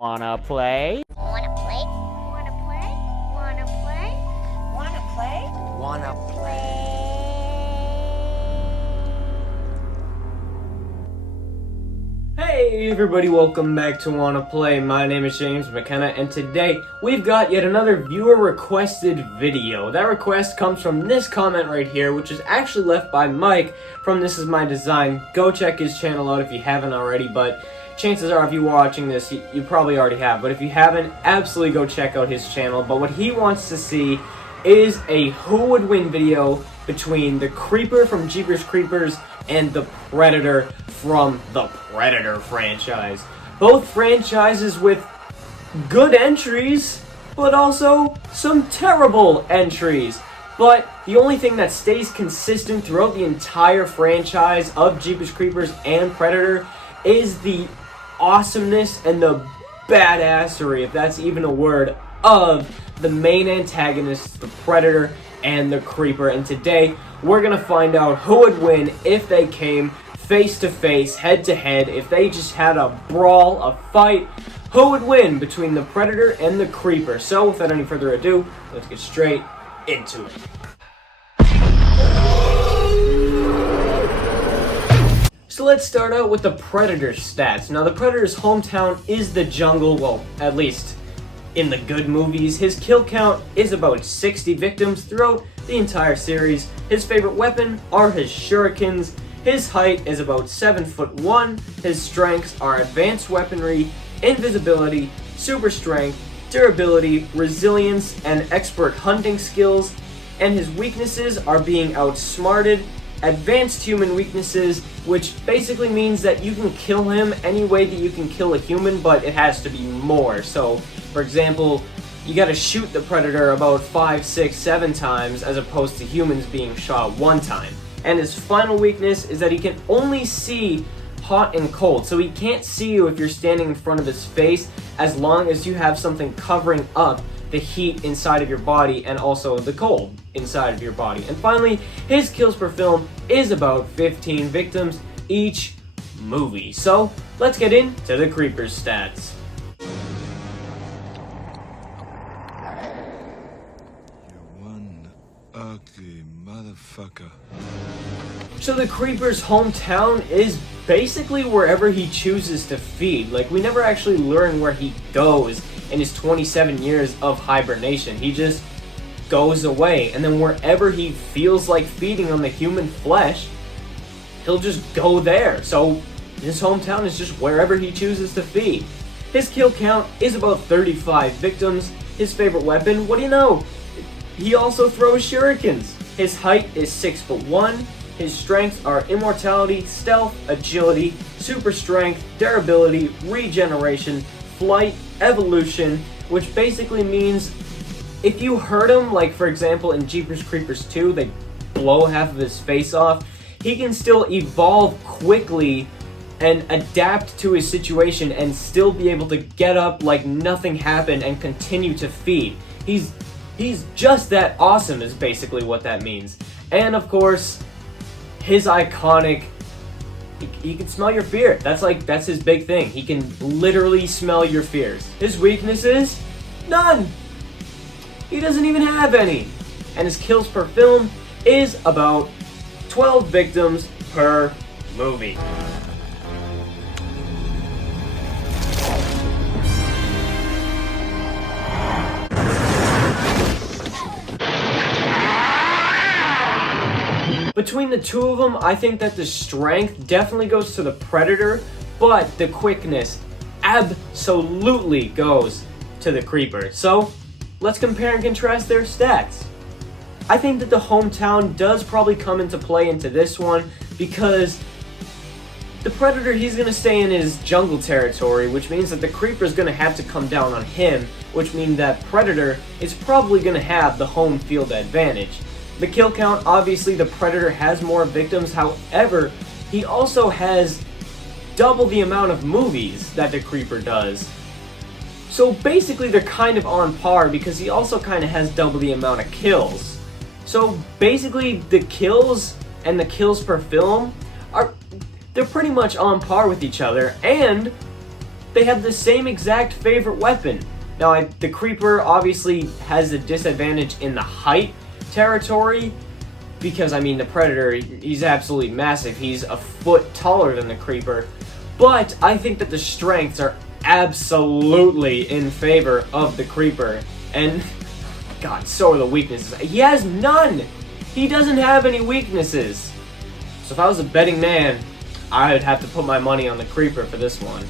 Wanna play? Wanna play? Wanna play? Wanna play? Wanna play? Wanna play? Hey everybody, welcome back to Wanna Play. My name is James McKenna, and today we've got yet another viewer requested video. That request comes from this comment right here, which is actually left by Mike from This Is My Design. Go check his channel out if you haven't already, but chances are if you're watching this, you probably already have. But if you haven't, absolutely go check out his channel. But what he wants to see is a who would win video between the Creeper from Jeepers Creepers and the Predator from the Predator franchise. Both franchises with good entries, but also some terrible entries. But the only thing that stays consistent throughout the entire franchise of Jeepers Creepers and Predator is the awesomeness and the badassery, if that's even a word, of the main antagonists, the Predator and the Creeper. And today, we're gonna find out who would win if they came face to face, head to head, if they just had a brawl, a fight. Who would win between the Predator and the Creeper? So, without any further ado, let's get straight into it. So let's start out with the Predator's stats. Now, the Predator's hometown is the jungle, well, at least in the good movies. His kill count is about 60 victims throughout the entire series. His favorite weapon are his shurikens. His height is about 7'1". His strengths are advanced weaponry, invisibility, super strength, durability, resilience, and expert hunting skills. And his weaknesses are being outsmarted, advanced human weaknesses, which basically means that you can kill him any way that you can kill a human, but it has to be more. So, for example, you gotta shoot the Predator about 5, 6, 7 times as opposed to humans being shot one time. And his final weakness is that he can only see hot and cold. So he can't see you if you're standing in front of his face as long as you have something covering up the heat inside of your body and also the cold inside of your body. And finally, his kills per film is about 15 victims each movie. So let's get into the Creeper's stats. You're one ugly motherfucker. So the Creeper's hometown is basically wherever he chooses to feed. Like, we never actually learn where he goes in his 27 years of hibernation. He just goes away, and then wherever he feels like feeding on the human flesh, he'll just go there. So his hometown is just wherever he chooses to feed. His kill count is about 35 victims. His favorite weapon, what do you know? He also throws shurikens. His height is 6'1". His strengths are immortality, stealth, agility, super strength, durability, regeneration, flight, evolution, which basically means if you hurt him, like for example in Jeepers Creepers 2, they blow half of his face off, he can still evolve quickly and adapt to his situation and still be able to get up like nothing happened and continue to feed. He's just that awesome is basically what that means. And of course, his iconic, he can smell your fear. That's his big thing. He can literally smell your fears. His weaknesses? None. He doesn't even have any. And his kills per film is about 12 victims per movie. Between the two of them, I think that the strength definitely goes to the Predator, but the quickness absolutely goes to the Creeper. So, let's compare and contrast their stats. I think that the hometown does probably come into play into this one because the Predator, he's going to stay in his jungle territory, which means that the Creeper is going to have to come down on him, which means that Predator is probably going to have the home field advantage. The kill count, obviously the Predator has more victims, however, he also has double the amount of movies that the Creeper does. So basically they're kind of on par because he also kind of has double the amount of kills. So basically the kills and the kills per film they're pretty much on par with each other, and they have the same exact favorite weapon. Now, the Creeper obviously has a disadvantage in the height territory, because, I mean, the Predator, he's absolutely massive. He's a foot taller than the Creeper. But I think that the strengths are absolutely in favor of the Creeper. And, God, so are the weaknesses. He has none! He doesn't have any weaknesses. So if I was a betting man, I would have to put my money on the Creeper for this one.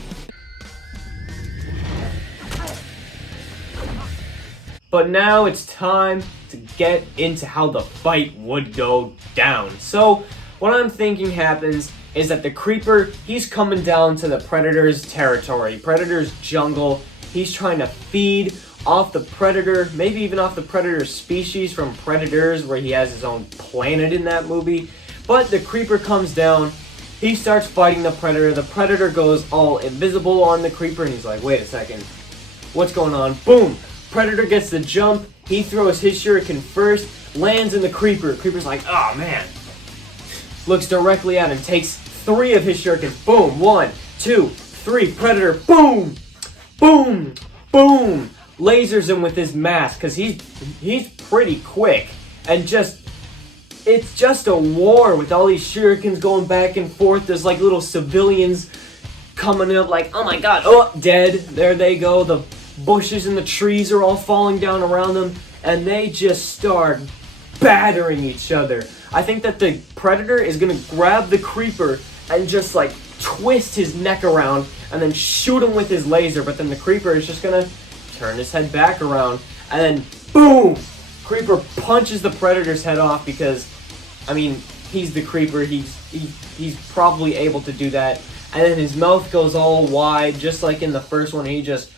But now it's time to get into how the fight would go down. So, what I'm thinking happens is that the Creeper, he's coming down to the Predator's territory, Predator's jungle. He's trying to feed off the Predator, maybe even off the Predator's species from Predators, where he has his own planet in that movie. But the Creeper comes down, he starts fighting the Predator. The Predator goes all invisible on the Creeper, and he's like, wait a second, what's going on? Boom! Predator gets the jump, he throws his shuriken first, lands in the Creeper. Creeper's like, oh man. Looks directly at him, takes 3 of his shurikens. Boom, 1, 2, 3. Predator, boom, boom, boom. Lasers him with his mask, because he's pretty quick. And it's just a war with all these shurikens going back and forth. There's like little civilians coming up like, oh my god, oh, dead. There they go. The bushes and the trees are all falling down around them, and they just start battering each other. I think that the Predator is gonna grab the Creeper and just like twist his neck around and then shoot him with his laser, but then the Creeper is just gonna turn his head back around and then boom! Creeper punches the Predator's head off because, I mean, he's the Creeper, he's probably able to do that, and then his mouth goes all wide just like in the first one, and he just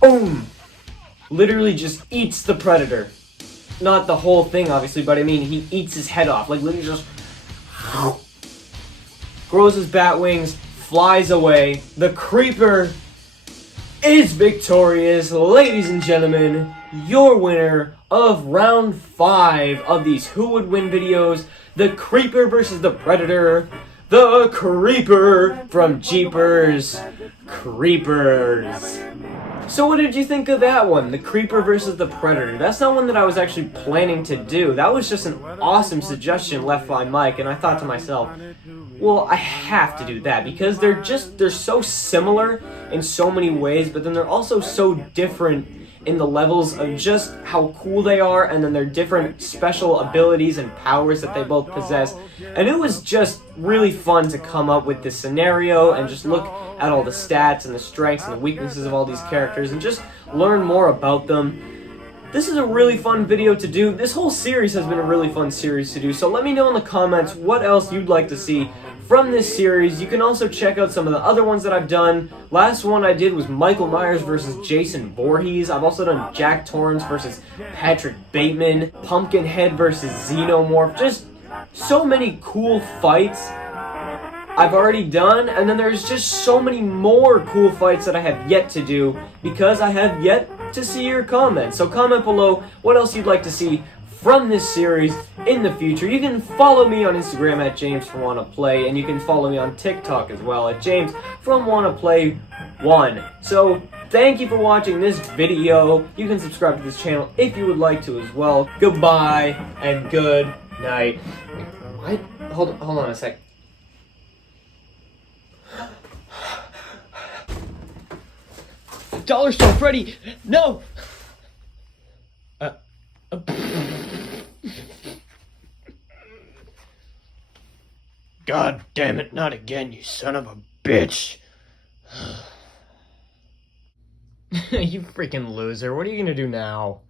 boom! Literally just eats the Predator. Not the whole thing, obviously, but I mean, he eats his head off. Like, literally just grows his bat wings, flies away. The Creeper is victorious. Ladies and gentlemen, your winner of round 5 of these Who Would Win videos, the Creeper versus the Predator. The Creeper from Jeepers Creepers. So what did you think of that one? The Creeper versus the Predator. That's not one that I was actually planning to do. That was just an awesome suggestion left by Mike, and I thought to myself, well, I have to do that because they're so similar in so many ways, but then they're also so different in the levels of just how cool they are, and then their different special abilities and powers that they both possess. And it was just really fun to come up with this scenario and just look at all the stats and the strengths and the weaknesses of all these characters and just learn more about them. This is a really fun video to do. This whole series has been a really fun series to do, so let me know in the comments what else you'd like to see from this series. You can also check out some of the other ones that I've done. Last one I did was Michael Myers versus Jason Voorhees. I've also done Jack Torrance versus Patrick Bateman, Pumpkinhead versus Xenomorph. Just so many cool fights I've already done, and then there's just so many more cool fights that I have yet to do because I have yet to see your comments. So comment below what else you'd like to see from this series in the future. You can follow me on Instagram at JamesFromWannaPlay, and you can follow me on TikTok as well at JamesFromWannaPlay1. So thank you for watching this video. You can subscribe to this channel if you would like to as well. Goodbye and good night. What? Hold on a sec. Dollar Store Freddy! No! God damn it, not again, you son of a bitch. You freaking loser. What are you gonna do now?